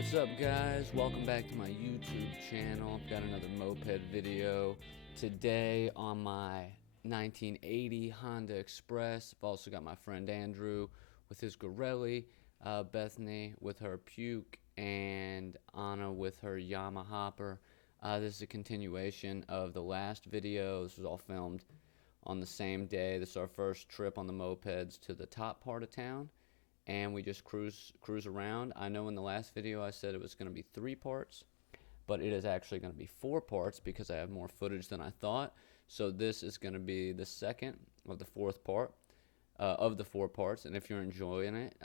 What's up, guys? Welcome back to my YouTube channel. I've got another moped video today on my 1980 Honda Express. I've also got my friend Andrew with his Garelli, Bethany with her Puch, and Anna with her Yamaha. This is a continuation of the last video. This was all filmed on the same day. This is our first trip on the mopeds to the top part of town, and we just cruise around. I know in the last video I said it was going to be 3 parts, but it is actually going to be 4 parts because I have more footage than I thought. So this is going to be the second of the 4th part of the 4 parts, and if you're enjoying it,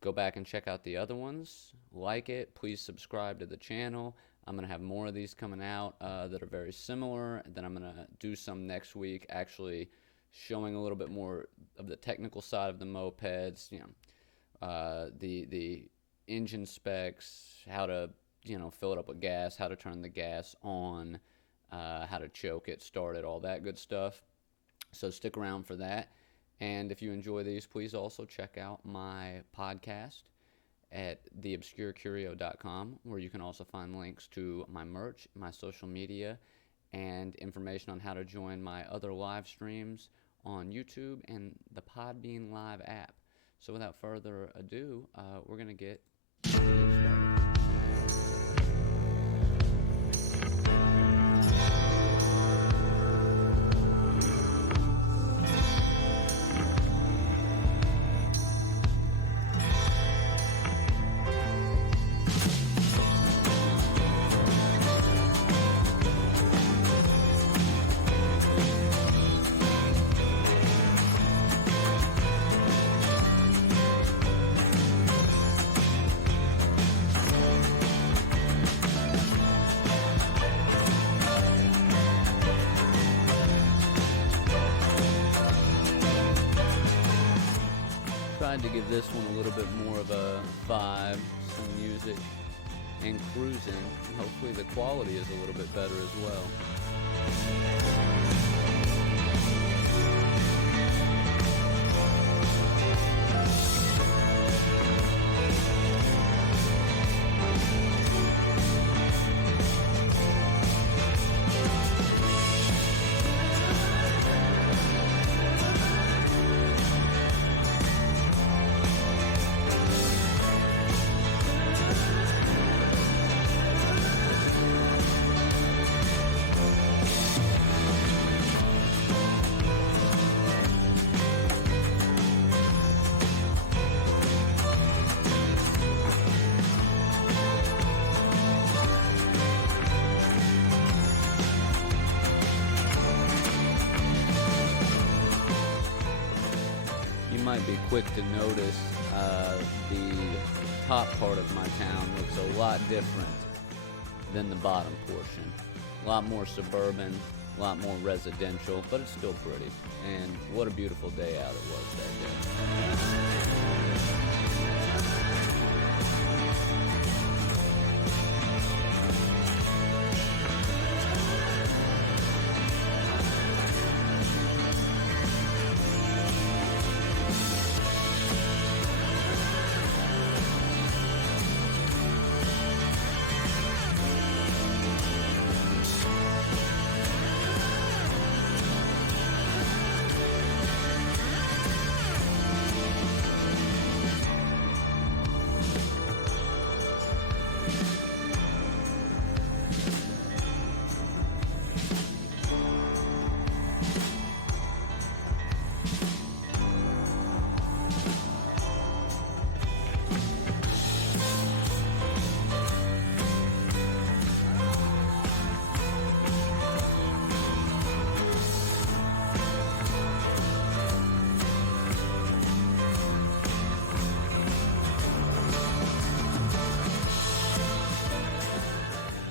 go back and check out the other ones. Like it. Please subscribe to the channel. I'm going to have more of these coming out that are very similar, and then I'm going to do some next week actually showing a little bit more of the technical side of the mopeds, the engine specs, how to fill it up with gas, how to turn the gas on, how to choke it, start it, all that good stuff. So stick around for that. And if you enjoy these, please also check out my podcast at theobscurecurio.com, where you can also find links to my merch, my social media, and information on how to join my other live streams on YouTube and the Podbean Live app. So without further ado, we're going to get started. Tried to give this one a little bit more of a vibe, some music, and cruising, and hopefully the quality is a little bit better as well. You might be quick to notice the top part of my town looks a lot different than the bottom portion. A lot more suburban, a lot more residential, but it's still pretty. And what a beautiful day out it was that day.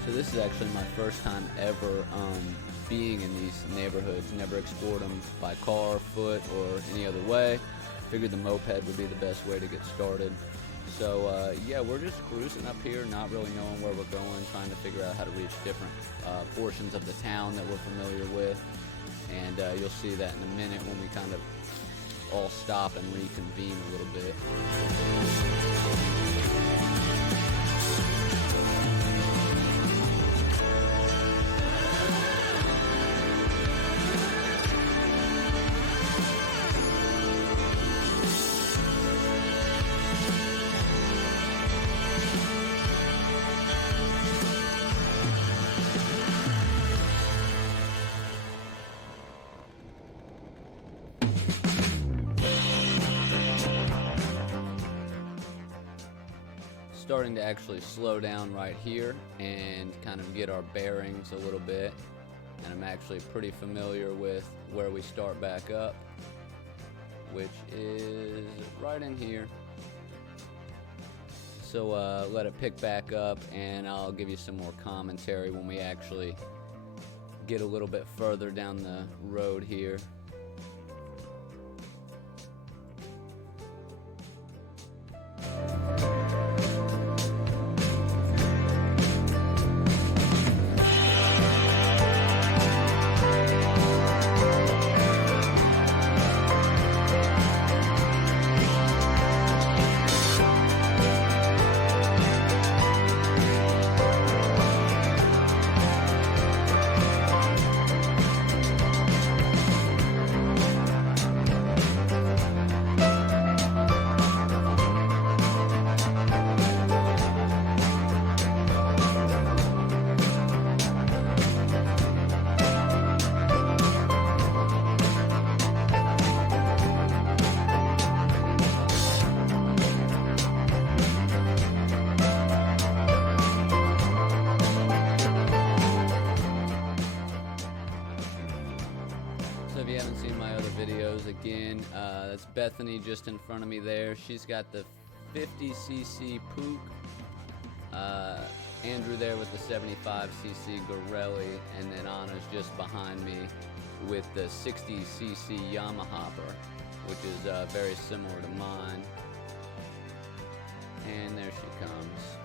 So this is actually my first time ever being in these neighborhoods. Never explored them by car, foot, or any other way. Figured the moped would be the best way to get started. So yeah, we're just cruising up here, not really knowing where we're going, trying to figure out how to reach different portions of the town that we're familiar with. And you'll see that in a minute when we kind of all stop and reconvene a little bit. starting to actually slow down right here and kind of get our bearings a little bit. And I'm actually pretty familiar with where we start back up, which is right in here. So let it pick back up, and I'll give you some more commentary when we actually get a little bit further down the road here. If you haven't seen my other videos, again, that's Bethany just in front of me there. She's got the 50cc Puch, Andrew there with the 75cc Garelli, and then Anna's just behind me with the 60cc Yamaha, which is very similar to mine. And there she comes.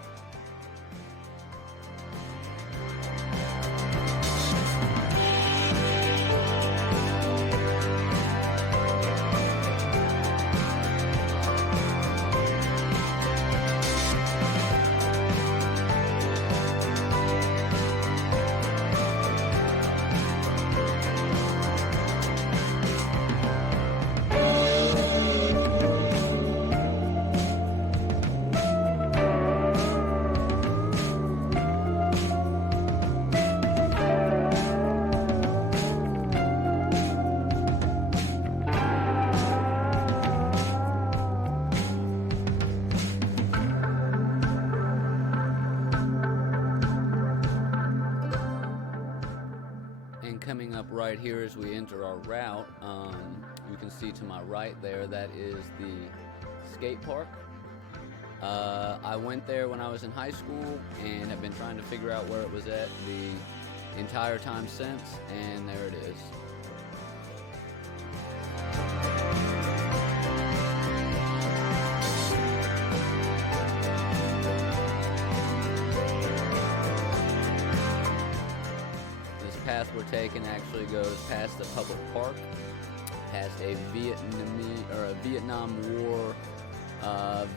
Coming up right here as we enter our route, you can see to my right there, that is the skate park. I went there when I was in high school and have been trying to figure out where it was at the entire time since, and there it is. Path we're taking actually goes past the public park, past a Vietnam War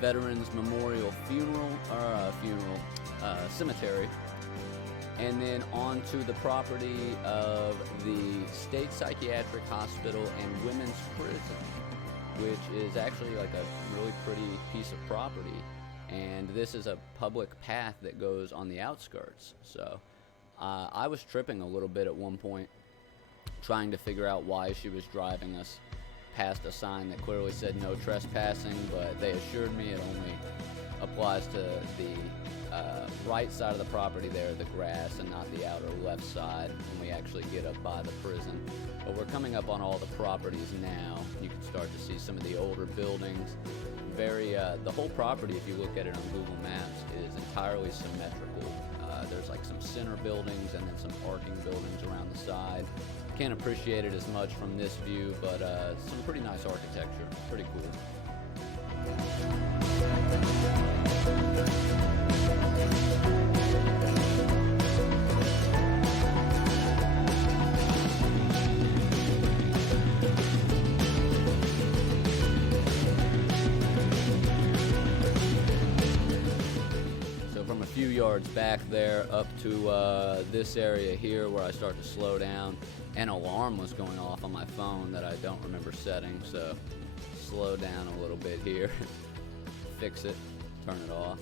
Veterans Memorial cemetery, and then onto the property of the State Psychiatric Hospital and Women's Prison, which is actually like a really pretty piece of property, and this is a public path that goes on the outskirts. So I was tripping a little bit at one point, trying to figure out why she was driving us past a sign that clearly said no trespassing, but they assured me it only applies to the right side of the property there, the grass, and not the outer left side when we actually get up by the prison. But we're coming up on all the properties now. You can start to see some of the older buildings. The whole property, if you look at it on Google Maps, is entirely symmetrical. There's like some center buildings and then some arcing buildings around the side. Can't appreciate it as much from this view, but some pretty nice architecture. Pretty cool. Yards back there up to this area here where I start to slow down. An alarm was going off on my phone that I don't remember setting, so slow down a little bit here, fix it, turn it off.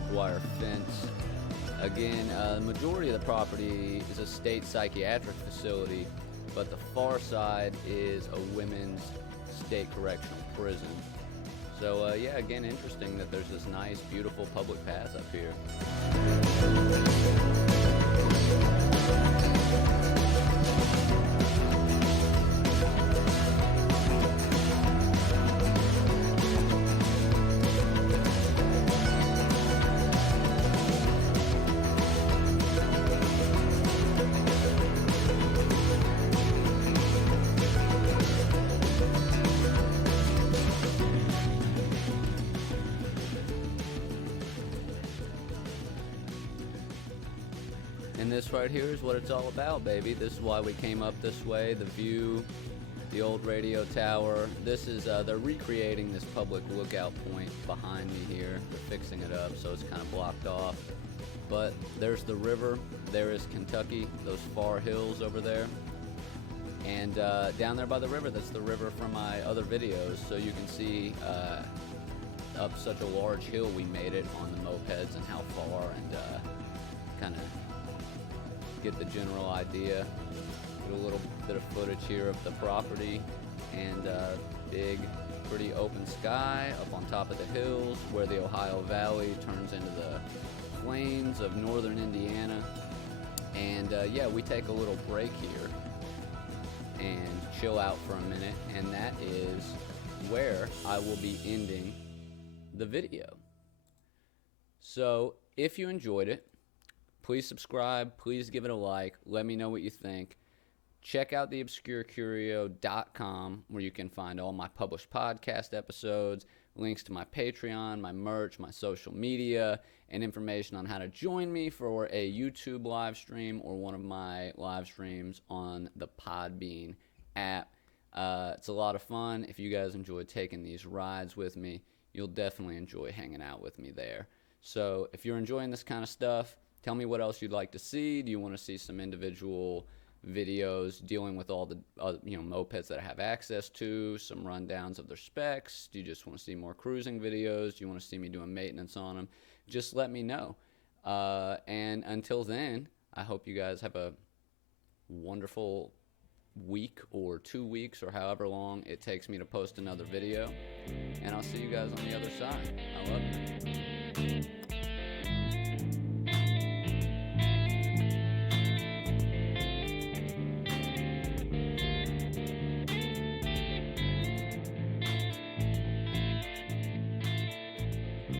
barbed wire fence. Again, the majority of the property is a state psychiatric facility, but the far side is a women's state correctional prison. So yeah, again, interesting that there's this nice, beautiful public path up here. And this right here is what it's all about, baby. This is why we came up this way. The view, the old radio tower. This is, they're recreating this public lookout point behind me here. They're fixing it up so it's kind of blocked off. But there's the river. There is Kentucky, those far hills over there. And down there by the river, that's the river from my other videos. So you can see up such a large hill we made it on the mopeds and how far, and kind of get the general idea. Get a little bit of footage here of the property, and big, pretty open sky up on top of the hills where the Ohio Valley turns into the plains of northern Indiana. And yeah, we take a little break here and chill out for a minute, and that is where I will be ending the video. So if you enjoyed it, please subscribe, please give it a like, let me know what you think. Check out the obscurecurio.com where you can find all my published podcast episodes, links to my Patreon, my merch, my social media, and information on how to join me for a YouTube live stream or one of my live streams on the Podbean app. It's a lot of fun. If you guys enjoy taking these rides with me, you'll definitely enjoy hanging out with me there. So if you're enjoying this kind of stuff, tell me what else you'd like to see. Do you want to see some individual videos dealing with all the mopeds that I have access to, some rundowns of their specs? Do you just want to see more cruising videos? Do you want to see me doing maintenance on them? Just let me know. And until then, I hope you guys have a wonderful week or 2 weeks or however long it takes me to post another video. And I'll see you guys on the other side. I love you.